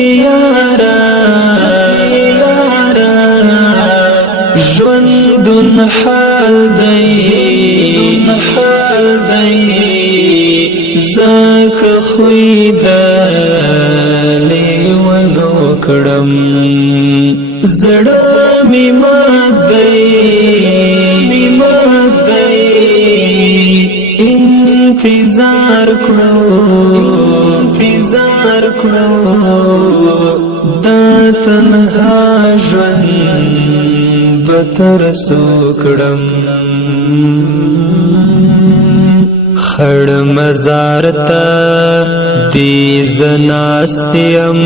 یارا ژوندون حال دی زاک خوی دا لیونو کړم زړه می مات دی انتظار کړو دا تنها ژوند بتر سو کړم خړ مزار ته دی زناستیم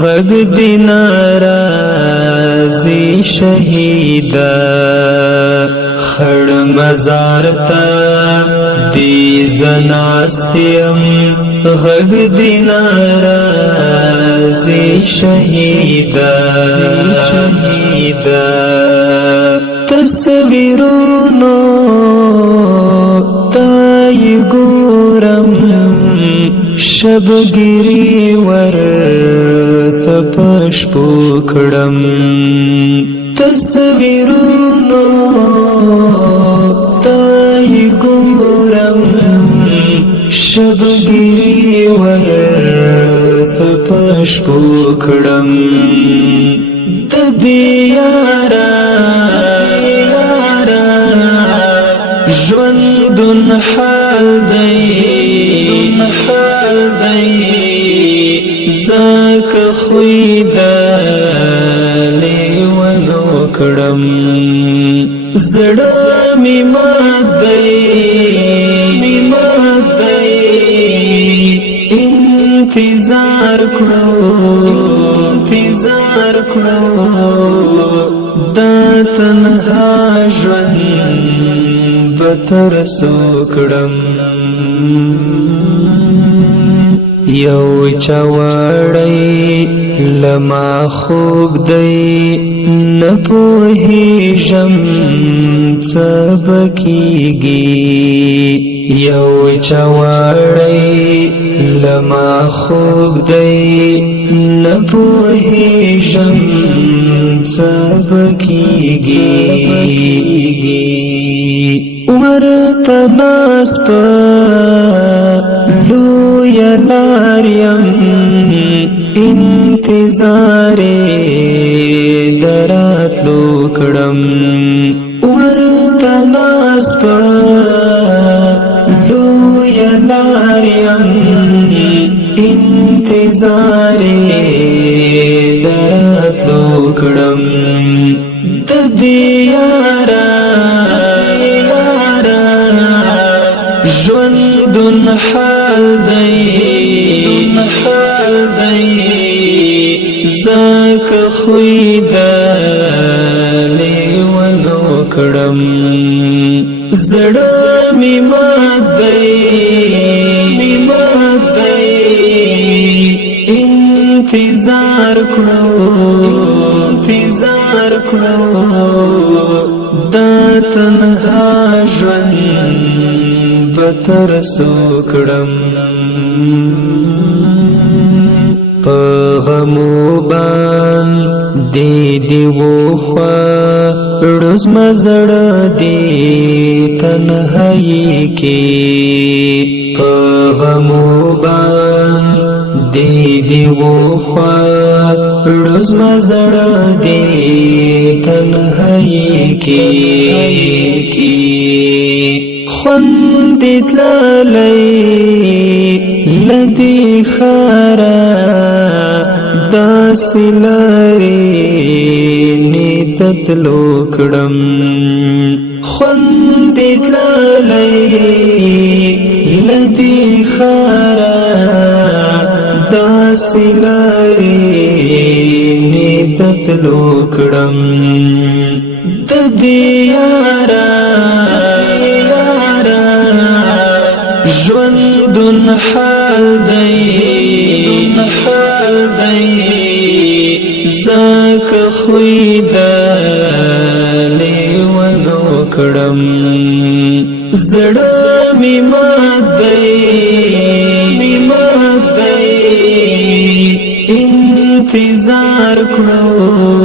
غږ دی ناراضي شهیدا خړ مزار ته دی زناستیم غږ دی ناراضي شهیدا تصویرونو تای ګورم شبګری ورته پشپو کړم تصویرونو تای ګورم شبګری ورته پشپو کړم د بیارا ژوندون حال دی زاک خوی دا لیونو کړم زړه می مات دی انتظار کړو دا تنها ژوند بتر سو کړم یو چاوړی لما خوب دی نه پوهیږم څه بکیږي یو چاوړی لما خوب دی نه پوهیږم څه بکیږي ورته ناس په لویه لاریم انتظار د راتلو کړم ورته ناس په لویه لاریم انتظار د راتلو کړم د دیارا ژوندون حال دی زاک خوی دا لیونو کړم زړه می مات دی انتظار کړو دا تنها ژوند بتر سو کړم په غمو باندې دی وخوا روز مزړه دی تنهایی کې په غمو باندې دی وخوا روز مزړه دی تنهایی کې خوند تللی لدی خارا داسې لارې نیتتلو کړم خوند تللی لدی خارا داسې لارې نیتتلو کړم د دیارا ژوندون حال دی زاک خوی دا لیونو کړم زړه می مات دی انتظار کړو